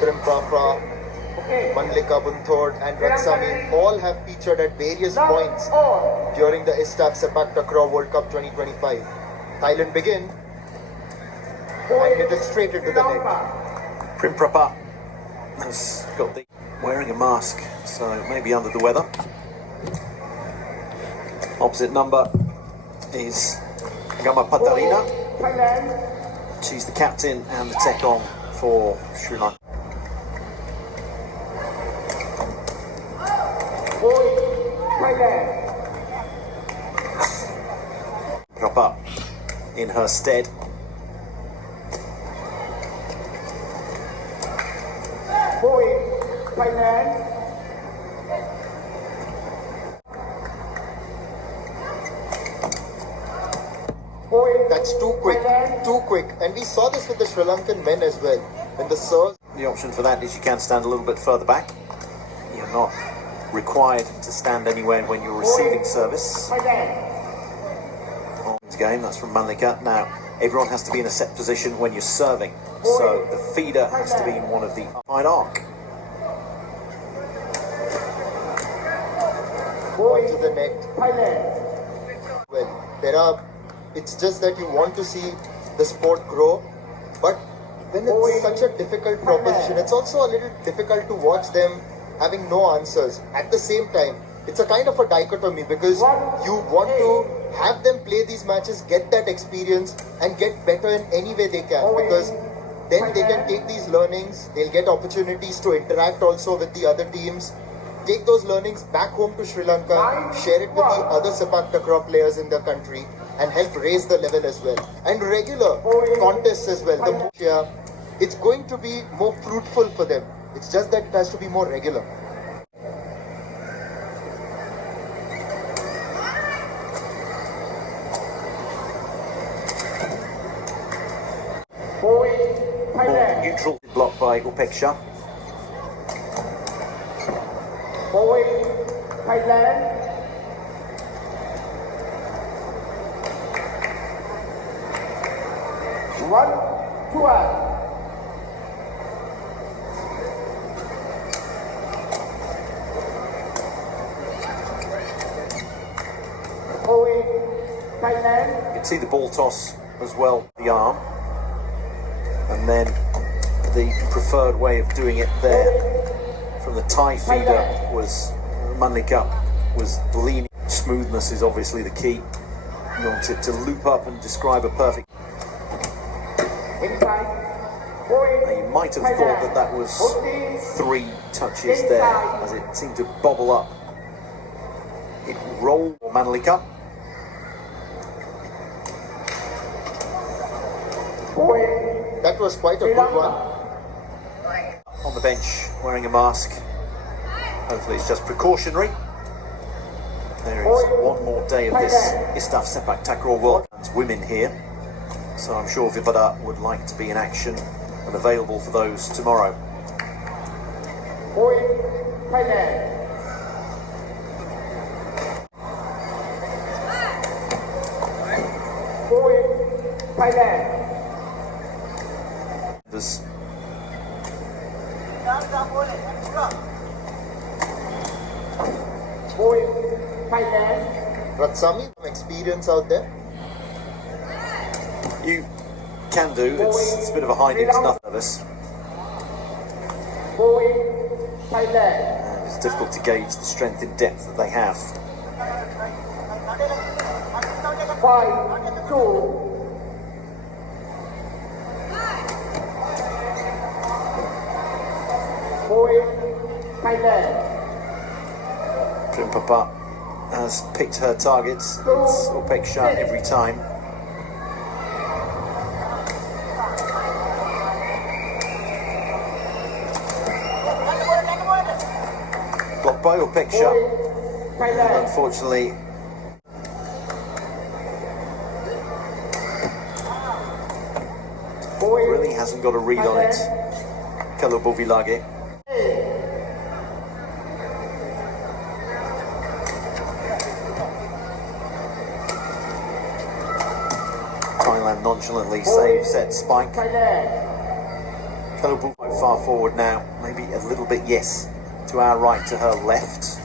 Trimpafra, Manlika Bunthod and Ratsami all have featured at various points during the Istaf Sepak Takraw World Cup 2025. Thailand begin and hit it straight into the net. Trimpafra has got the wearing a mask, so maybe under the weather. Opposite number is Gama Patarina. She's the captain and the tech-on for Sri Lanka. Drop up in her stead. That's too quick. And we saw this with the Sri Lankan men as well. When the serve... The option for that is you can stand a little bit further back. You're not required to stand anywhere when you're receiving service. On this game, that's from Manlika. Now, everyone has to be in a set position when you're serving. So the feeder has to be in one of the wide arc. Onto the net. Well, it's just that you want to see the sport grow, but when it's such a difficult proposition, it's also a little difficult to watch them having no answers. At the same time, it's a kind of a dichotomy because you want to have them play these matches, get that experience and get better in any way they can, because then they can take these learnings, they'll get opportunities to interact also with the other teams, take those learnings back home to Sri Lanka, share it with the other Sepak Takraw players in the country and help raise the level as well. And regular contests as well. It's going to be more fruitful for them. It's just that it has to be more regular. More neutral block by Upeksha. Thailand. One, two, Thailand. You can see the ball toss as well, the arm, and then the preferred way of doing it there from the Thai feeder was Manlika was leaning. Smoothness is obviously the key. You want it to loop up and describe a perfect. Now you might have thought that that was 3 touches there, as it seemed to bobble up. It rolled for Manlika. That was quite a good one. On the bench, wearing a mask. Hopefully it's just precautionary. There is one more day of this Istaf Sepak Takraw World Cup. Women here. So I'm sure Vivada would like to be in action and available for those tomorrow. There's Ratsami, some experience out there? You can do. It's a bit of a hiding, it's nothing of us. And it's difficult to gauge the strength in depth that they have. 5-2. Thailand. Trimpafra has picked her targets. It's Upeksha every time. Blocked by Upeksha. And unfortunately, really hasn't got a read on it. Kalubovilage. Thailand nonchalantly save set spike. Kobu quite far forward now, maybe a little bit yes to our right, to her left.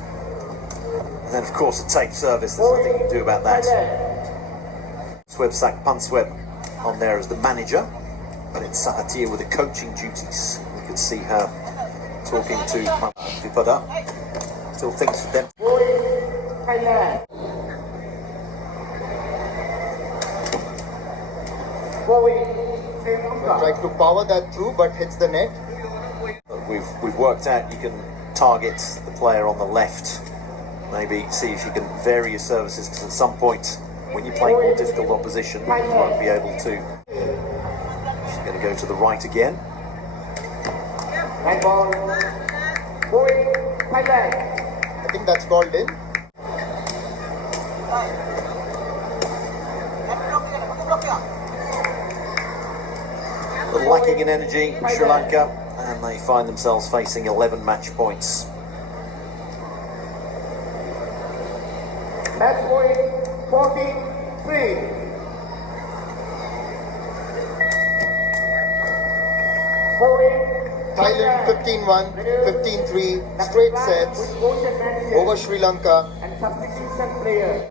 And then of course a tape service, there's nothing you can do about that. Sweb Pansweb on there as the manager, but it's Sahatia with the coaching duties. We could see her talking to Vipada. Still things for them. Thailand. Thailand. Tried to power that through, but hits the net. We've worked out you can target the player on the left. Maybe see if you can vary your services, because at some point when you're playing more difficult opposition, you won't be able to. She's going to go to the right again. Right ball. Thailand. I think that's called in. But lacking in energy, Sri Lanka, and they find themselves facing 11 match points. Match point 43. Thailand 15-1, 15-3, straight sets over Sri Lanka. And substitution player.